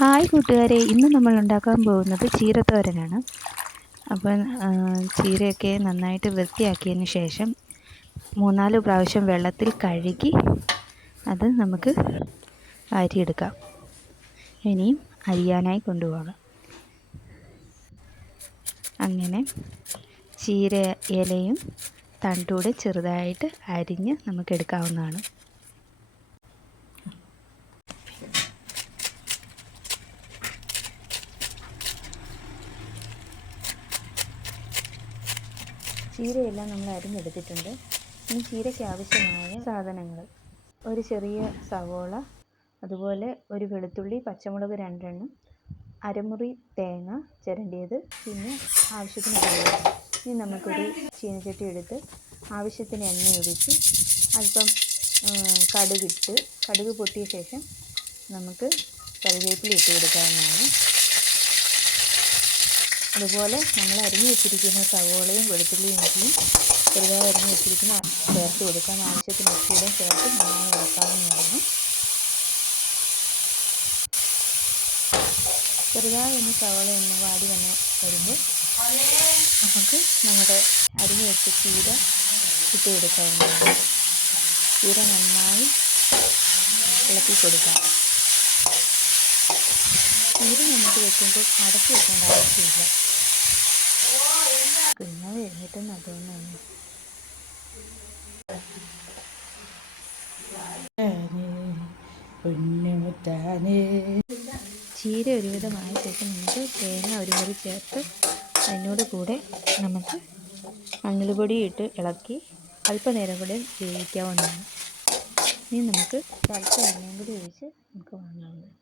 Hi കൂട്ടുകാരെ, ഇന്ന് നമ്മൾ ഉണ്ടാക്കാൻ പോകുന്നത് ചീരത്തോരനാണ്. അപ്പം ചീരയൊക്കെ നന്നായിട്ട് വൃത്തിയാക്കിയതിന് ശേഷം 3-4 പ്രാവശ്യം വെള്ളത്തിൽ കഴുകി അത് നമുക്ക് അരിയെടുക്കാം. ഇനിയും അരിയാനായി കൊണ്ടുപോകാം. അങ്ങനെ ചീര ഇലയും തണ്ടൂടെ ചെറുതായിട്ട് അരിഞ്ഞ് നമുക്കെടുക്കാവുന്നതാണ്. ചീരയെല്ലാം നമ്മൾ അരിഞ്ഞെടുത്തിട്ടുണ്ട്. ഇനി ചീരയ്ക്ക് ആവശ്യമായ സാധനങ്ങൾ: ഒരു ചെറിയ സവോള, അതുപോലെ ഒരു വെളുത്തുള്ളി, പച്ചമുളക് 2 എണ്ണം, അരമുറി തേങ്ങ ചിരണ്ടിയത്, പിന്നെ ആവശ്യത്തിന് വെള്ളം. ഇനി നമുക്കൊരു ചീനച്ചട്ടി എടുത്ത് ആവശ്യത്തിന് എണ്ണ ഒഴിച്ച് അല്പം കടുക് പൊട്ടിയ ശേഷം നമുക്ക് കറിവേപ്പില ഇട്ട് കൊടുക്കാവുന്നതാണ്. അതുപോലെ നമ്മൾ അരിഞ്ഞു വെച്ചിരിക്കുന്ന സവോളയും വെളുത്തുള്ളിയും ഇഞ്ചിയും ചെറുതായി അരിഞ്ഞു വെച്ചിരിക്കുന്ന ചേർത്ത് കൊടുക്കാം. ആവശ്യത്തിന് ഉപ്പൂടെ ചേർത്ത് നന്നായി ഇളക്കാവുന്നതാണ്. ചെറുതായി ഒന്ന് സവോള ഒന്ന് വാടി വരുമ്പോൾ നമുക്ക് നമ്മുടെ അരിഞ്ഞു വെച്ച ചീര ഇട്ട് കൊടുക്കാവുന്നതാണ്. ചീര നന്നായി ഇളക്കി കൊടുക്കാം. ചീര നമുക്ക് വെക്കുമ്പോൾ അടച്ചു വെക്കേണ്ട ആവശ്യമില്ല. പിന്നെ കഴിഞ്ഞിട്ടൊന്നും അതൊന്നും ചീര ഒരുവിധമായ ശേഷം നമുക്ക് തേങ്ങ ഒരു മുറി ചേർത്ത് അതിനോട് കൂടെ നമുക്ക് മഞ്ഞൾപ്പൊടി ഇട്ട് ഇളക്കി അല്പനേരം കൂടെ വേവിക്കാവുന്നതാണ്. ഇനി നമുക്ക് തളിച്ച എണ്ണയും കൂടി ഒഴിച്ച് നമുക്ക് വാങ്ങാവുന്നതാണ്.